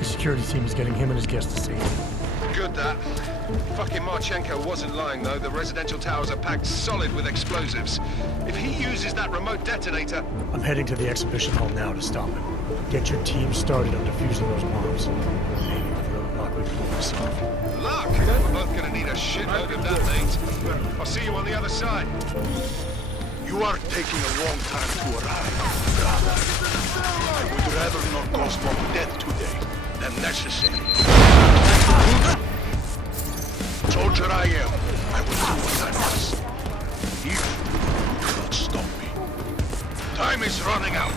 The security team is getting him and his guests to safety. Good that. Fucking Marchenko wasn't lying though. The residential towers are packed solid with explosives. If he uses that remote detonator... I'm heading to the exhibition hall now to stop him. Get your team started on defusing those bombs. Maybe with a little luck we can pull this off. Luck? We're both gonna need a shitload of that, mate. I'll see you on the other side. You are taking a long time to arrive, brother. I would rather not cause more death today than necessary. Soldier I am, I will do what I must. You cannot stop me. Time is running out.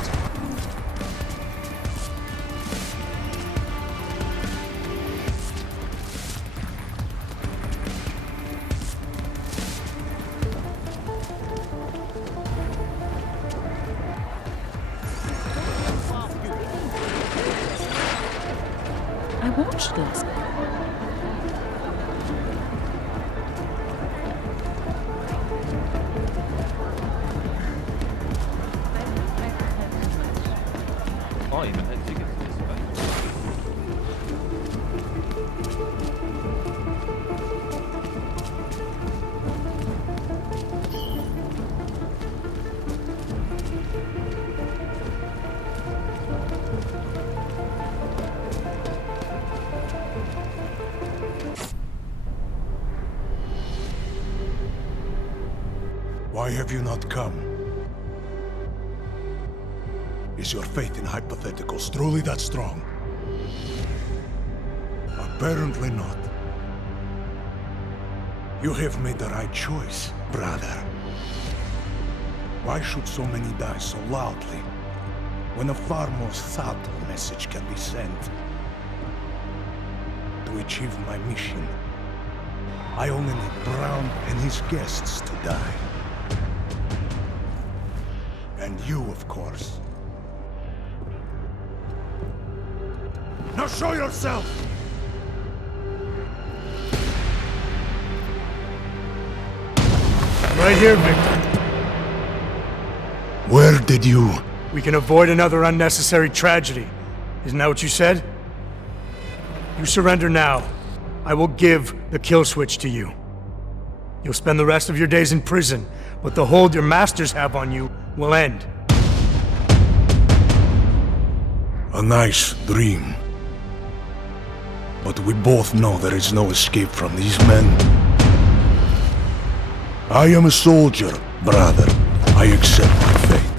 I watched this. Oh, even had tickets to this event. Why have you not come? Is your faith in hypotheticals truly that strong? Apparently not. You have made the right choice, brother. Why should so many die so loudly, when a far more subtle message can be sent? To achieve my mission, I only need Brown and his guests to die. And you, of course. Now show yourself! Right here, Victor. Where did you... We can avoid another unnecessary tragedy. Isn't that what you said? You surrender now. I will give the kill switch to you. You'll spend the rest of your days in prison, but the hold your masters have on you will end. A nice dream. But we both know there is no escape from these men. I am a soldier, brother. I accept my fate.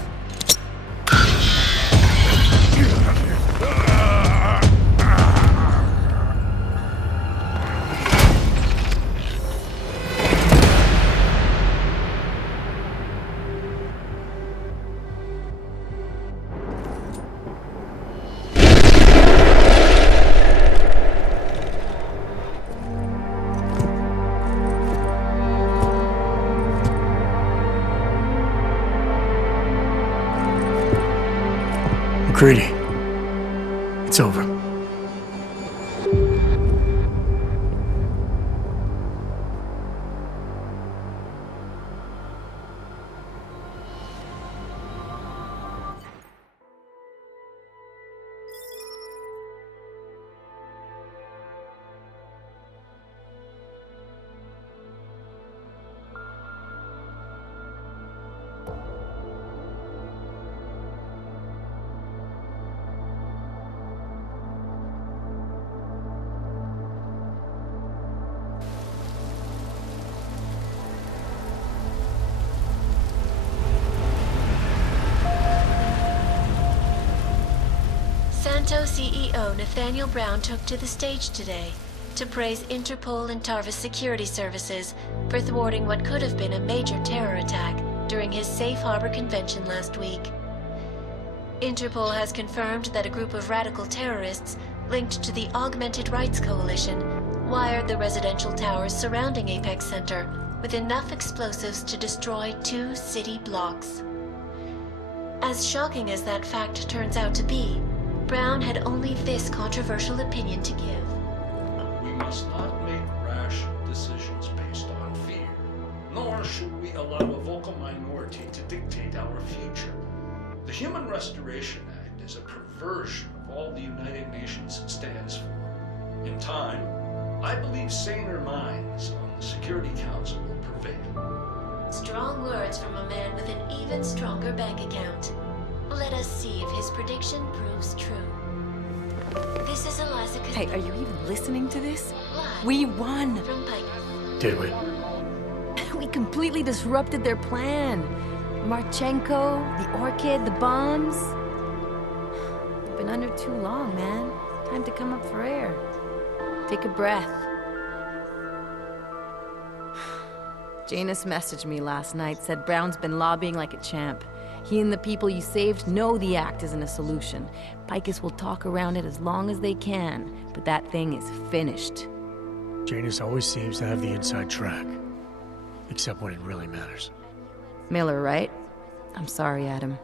McCready, it's over. Santo CEO Nathaniel Brown took to the stage today to praise Interpol and Tarvis security services for thwarting what could have been a major terror attack during his Safe Harbor convention last week. Interpol has confirmed that a group of radical terrorists linked to the Augmented Rights Coalition wired the residential towers surrounding Apex Center with enough explosives to destroy 2 city blocks. As shocking as that fact turns out to be, Brown had only this controversial opinion to give. We must not make rash decisions based on fear, nor should we allow a vocal minority to dictate our future. The Human Restoration Act is a perversion all the United Nations stands for. In time, I believe saner minds on the Security Council will prevail. Strong words from a man with an even stronger bank account. Let us see if his prediction proves true. This is Eliza Hey, are you even listening to this? Live We won! from Pike. Did we? We completely disrupted their plan. Marchenko, the orchid, the bombs. You've been under too long, man. Time to come up for air. Take a breath. Janus messaged me last night, said Brown's been lobbying like a champ. He and the people you saved know the act isn't a solution. Picus will talk around it as long as they can, but that thing is finished. Janus always seems to have the inside track. Except when it really matters. Miller, right? I'm sorry, Adam.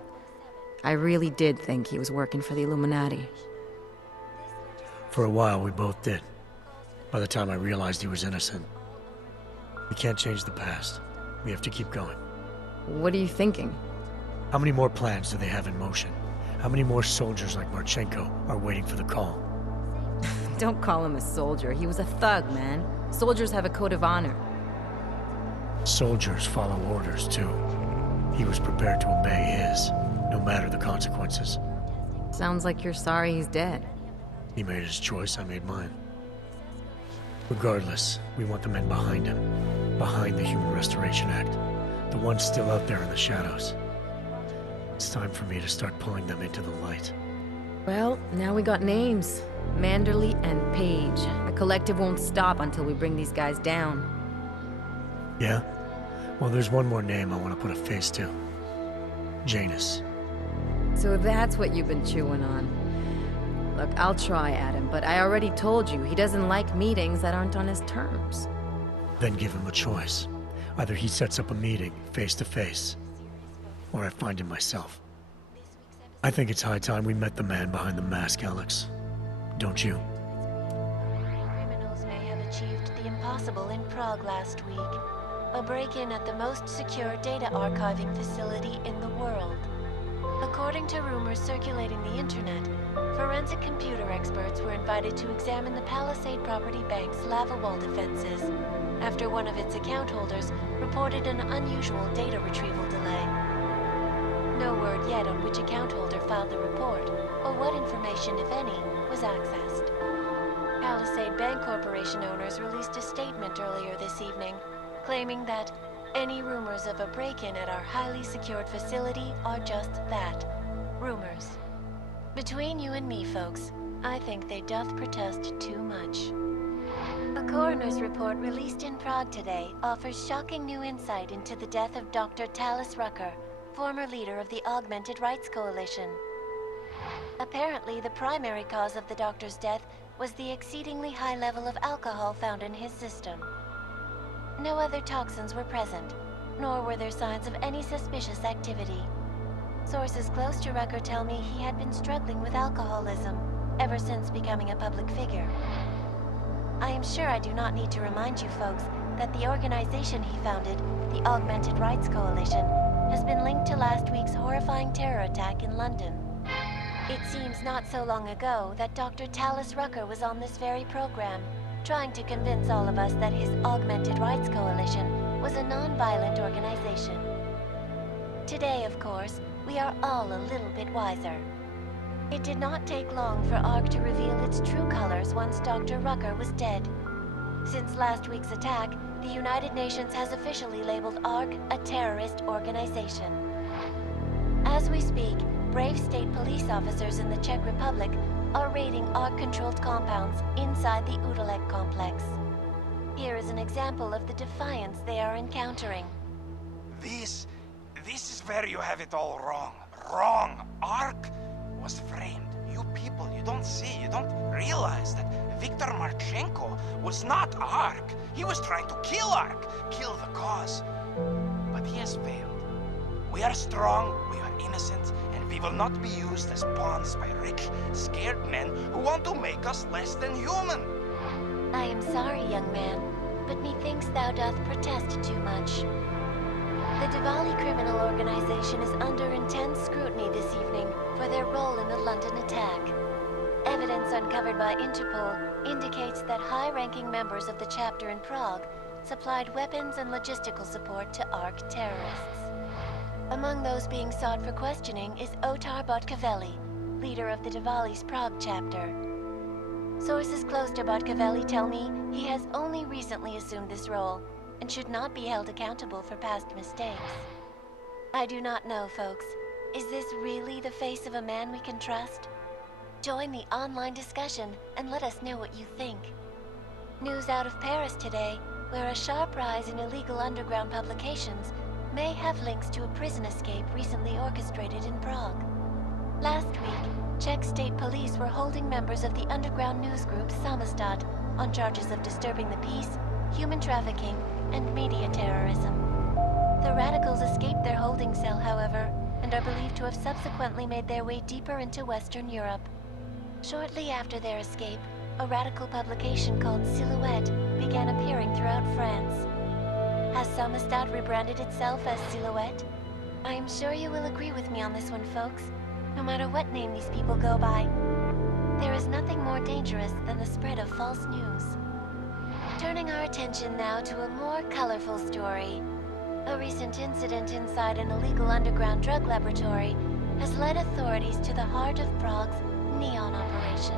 I really did think he was working for the Illuminati. For a while, we both did. By the time I realized he was innocent. We can't change the past. We have to keep going. What are you thinking? How many more plans do they have in motion? How many more soldiers like Marchenko are waiting for the call? Don't call him a soldier. He was a thug, man. Soldiers have a code of honor. Soldiers follow orders, too. He was prepared to obey his, no matter the consequences. Sounds like you're sorry he's dead. He made his choice, I made mine. Regardless, we want the men behind him. Behind the Human Restoration Act. The ones still out there in the shadows. It's time for me to start pulling them into the light. Well, now we got names. Manderley and Page. The collective won't stop until we bring these guys down. Yeah? Well, there's one more name I want to put a face to. Janus. So that's what you've been chewing on. Look, I'll try, Adam, but I already told you he doesn't like meetings that aren't on his terms. Then give him a choice. Either he sets up a meeting, face to face, or I find him myself. I think it's high time we met the man behind the mask, Alex. Don't you? Criminals may have achieved the impossible in Prague last week. A break-in at the most secure data archiving facility in the world. According to rumors circulating the internet, forensic computer experts were invited to examine the Palisade Property Bank's lava wall defenses after one of its account holders reported an unusual data retrieval delay. No word yet on which account holder filed the report, or what information, if any, was accessed. Palisade Bank Corporation owners released a statement earlier this evening, claiming that any rumors of a break-in at our highly secured facility are just that, rumors. Between you and me, folks, I think they doth protest too much. A coroner's report released in Prague today offers shocking new insight into the death of Dr. Talis Rucker, former leader of the Augmented Rights Coalition. Apparently, the primary cause of the doctor's death was the exceedingly high level of alcohol found in his system. No other toxins were present, nor were there signs of any suspicious activity. Sources close to Rucker tell me he had been struggling with alcoholism ever since becoming a public figure. I am sure I do not need to remind you folks that the organization he founded, the Augmented Rights Coalition, has been linked to last week's horrifying terror attack in London. It seems not so long ago that Dr. Talis Rucker was on this very program, trying to convince all of us that his Augmented Rights Coalition was a non-violent organization. Today, of course, we are all a little bit wiser. It did not take long for ARC to reveal its true colors once Dr. Rucker was dead. Since last week's attack, the United Nations has officially labeled ARC a terrorist organization. As we speak, brave state police officers in the Czech Republic are raiding ARC-controlled compounds inside the Udalek complex. Here is an example of the defiance they are encountering. This is where you have it all wrong. Wrong. ARC was framed. You people, you don't see, you don't realize that Viktor Marchenko was not ARC. He was trying to kill ARC, kill the cause. But he has failed. We are strong, we are innocent, and we will not be used as pawns by rich, scared men who want to make us less than human. I am sorry, young man, but methinks thou doth protest too much. The Diwali criminal organization is under intense scrutiny this evening for their role in the London attack. evidence uncovered by Interpol indicates that high-ranking members of the chapter in Prague supplied weapons and logistical support to ARC terrorists. Among those being sought for questioning is Otar Botkavelli, leader of the Diwali's Prague chapter. Sources close to Botkavelli tell me he has only recently assumed this role and should not be held accountable for past mistakes. I do not know, folks. Is this really the face of a man we can trust? Join the online discussion and let us know what you think. News out of Paris today, where a sharp rise in illegal underground publications may have links to a prison escape recently orchestrated in Prague. Last week, Czech state police were holding members of the underground news group Samizdat on charges of disturbing the peace, human trafficking, and media terrorism. The radicals escaped their holding cell, however, and are believed to have subsequently made their way deeper into Western Europe. Shortly after their escape, a radical publication called Silhouette began appearing throughout France. Has Samizdat rebranded itself as Silhouette? I am sure you will agree with me on this one, folks, no matter what name these people go by. There is nothing more dangerous than the spread of false news. Turning our attention now to a more colorful story. A recent incident inside an illegal underground drug laboratory has led authorities to the heart of Prague's Neon operation.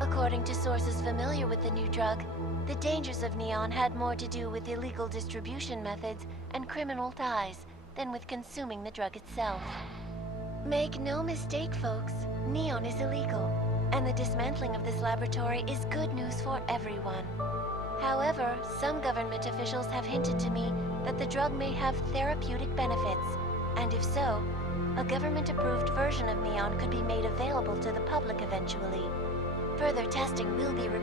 According to sources familiar with the new drug, the dangers of Neon had more to do with illegal distribution methods and criminal ties than with consuming the drug itself. Make no mistake, folks, Neon is illegal, and the dismantling of this laboratory is good news for everyone. However, some government officials have hinted to me that the drug may have therapeutic benefits, and if so, a government-approved version of Neon could be made available to the public eventually. Further testing will be required.